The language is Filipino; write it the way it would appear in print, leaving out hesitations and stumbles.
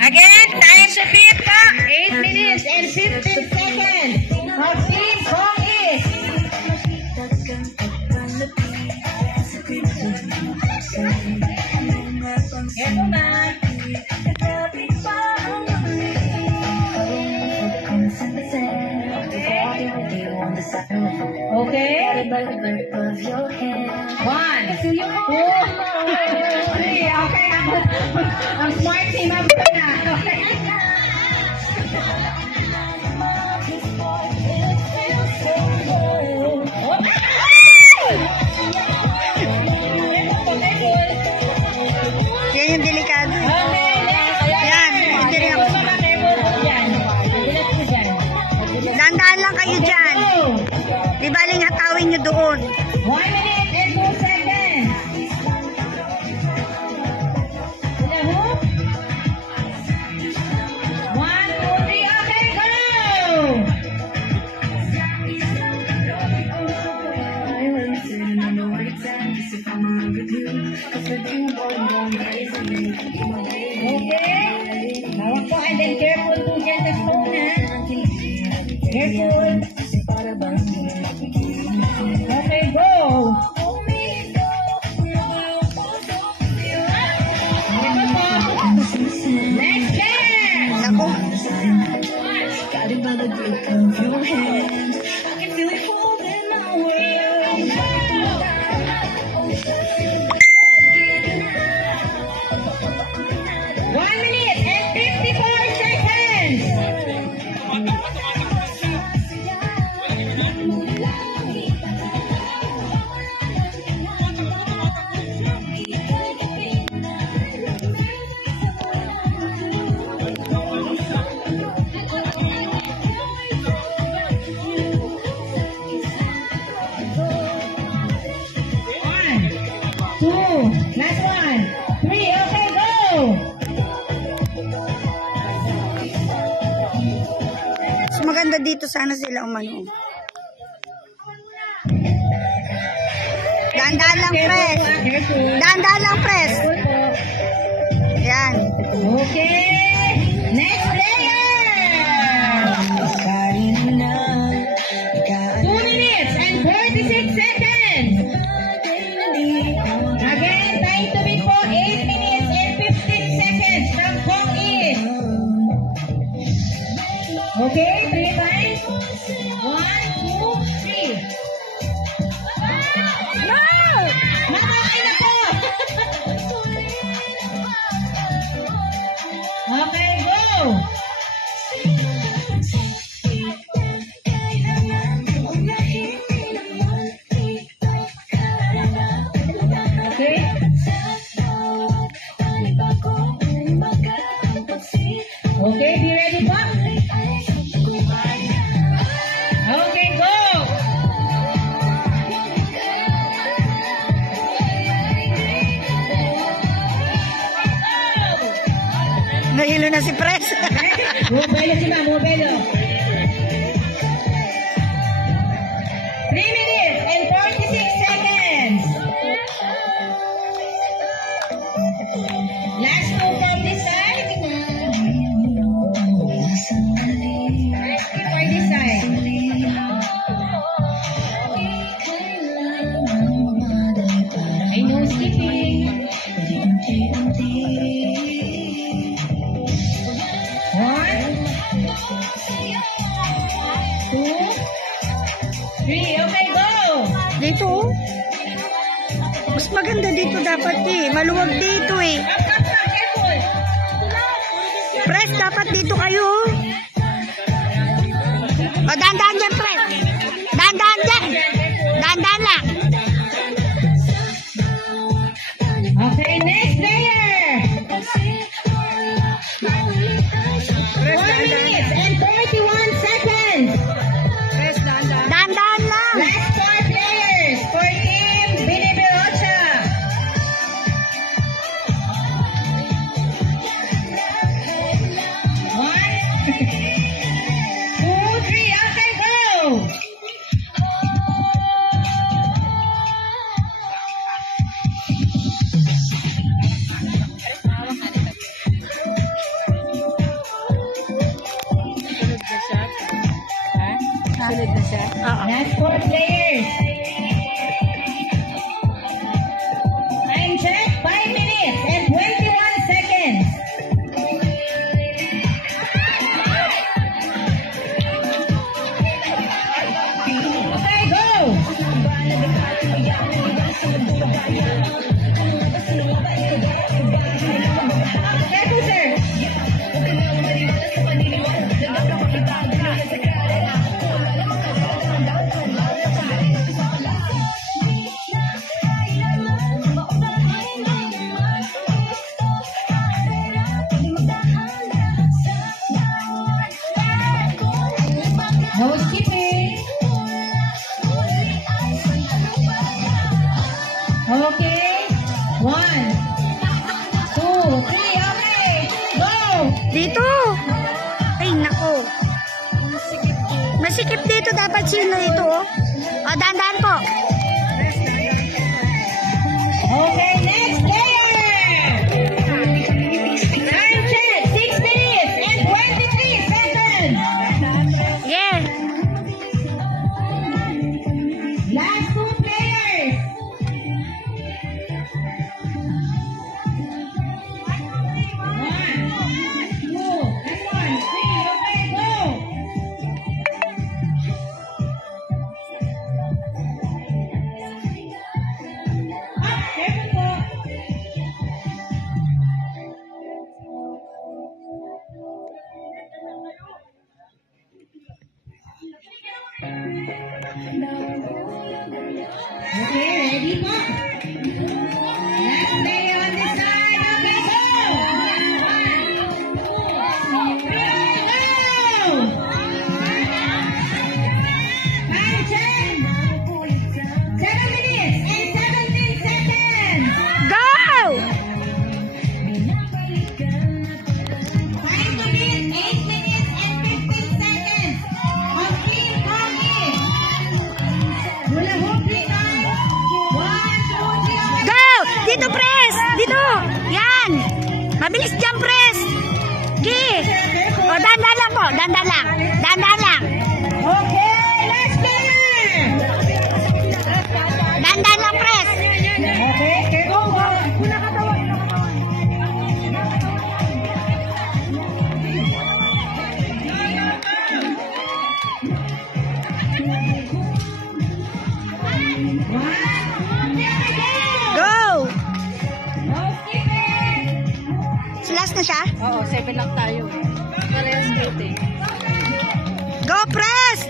Again, time to beat pa. 8 minutes and 15 seconds. Our team song is. Eto na. Okay. 1, 2, 3. Okay. Ang smart team up na. Okay. Yan yung delikado. Yan. Dandaan lang kayo dyan. Di baling hatawin nyo doon. 1 minute and 2 seconds. Okay. Hawak po and then careful to get the phone, ha? Careful. Okay, go. Next dance. Naku. Last one. 3. Okay, go. Mas maganda dito sana sila umano. Dandaan lang, press. Dandaan lang, press. Yan. Okay. Next player. 2 minutes and 46 seconds. Again, time to be for 8 minutes and 15 seconds from Hong East. Okay, 3 times. 1, 2, 3. No! Nakakay na po! Okay, go! Okay, be ready po? Okay, go! Nahilo na si press. Mobile si ma'am, mobile. 3 minutes and 46 seconds. Last two from this side. Last two for this side. I know skipping. 1, 2, 3. Okay, go! Dito, oh. Mas maganda dito dapat eh. Maluwag dito eh. Careful. Press, dapat dito kayo. O, dandaan dyan, press. Dandaan dyan. Dandaan lang. Okay, next player. 4 minutes and 41 seconds. Press, dandaan. Dandaan lang. Last 4 players for Team Binibirocha. 1, 2, 3. Okay, go. Okay. 1, 2, 3. Okay. Go. Dito. Ay, nako. Masikip dito. Dapat sino ito, oh. O, dahan-dahan po. Okay, next player. Time check. 6 minutes and 23 seconds. Yeah. Last 2 players. 1, 2, and 1, 3. Okay, go. Up, careful po. Okay, ready po? Last player on this side. Okay, go! 1, 2, 3, go! Time check. 7 minutes and 17 seconds. Go! Time to beat 8 minutes and 15 seconds. On team Connie. Hula hoop, please. 1, 2, 3, okay. Go! Dito, press! Dito! Yan! Mabilis dyan, press! Gi! O, dahan-dahan lang po. Dahan-dahan lang. Dahan-dahan lang. Okay, last player. Dahan-dahan lang, press. Okay, okay, go, go. Go! No skipping. Last na siya? Oo, 7 lang tayo. Parehas cute eh. Go, press!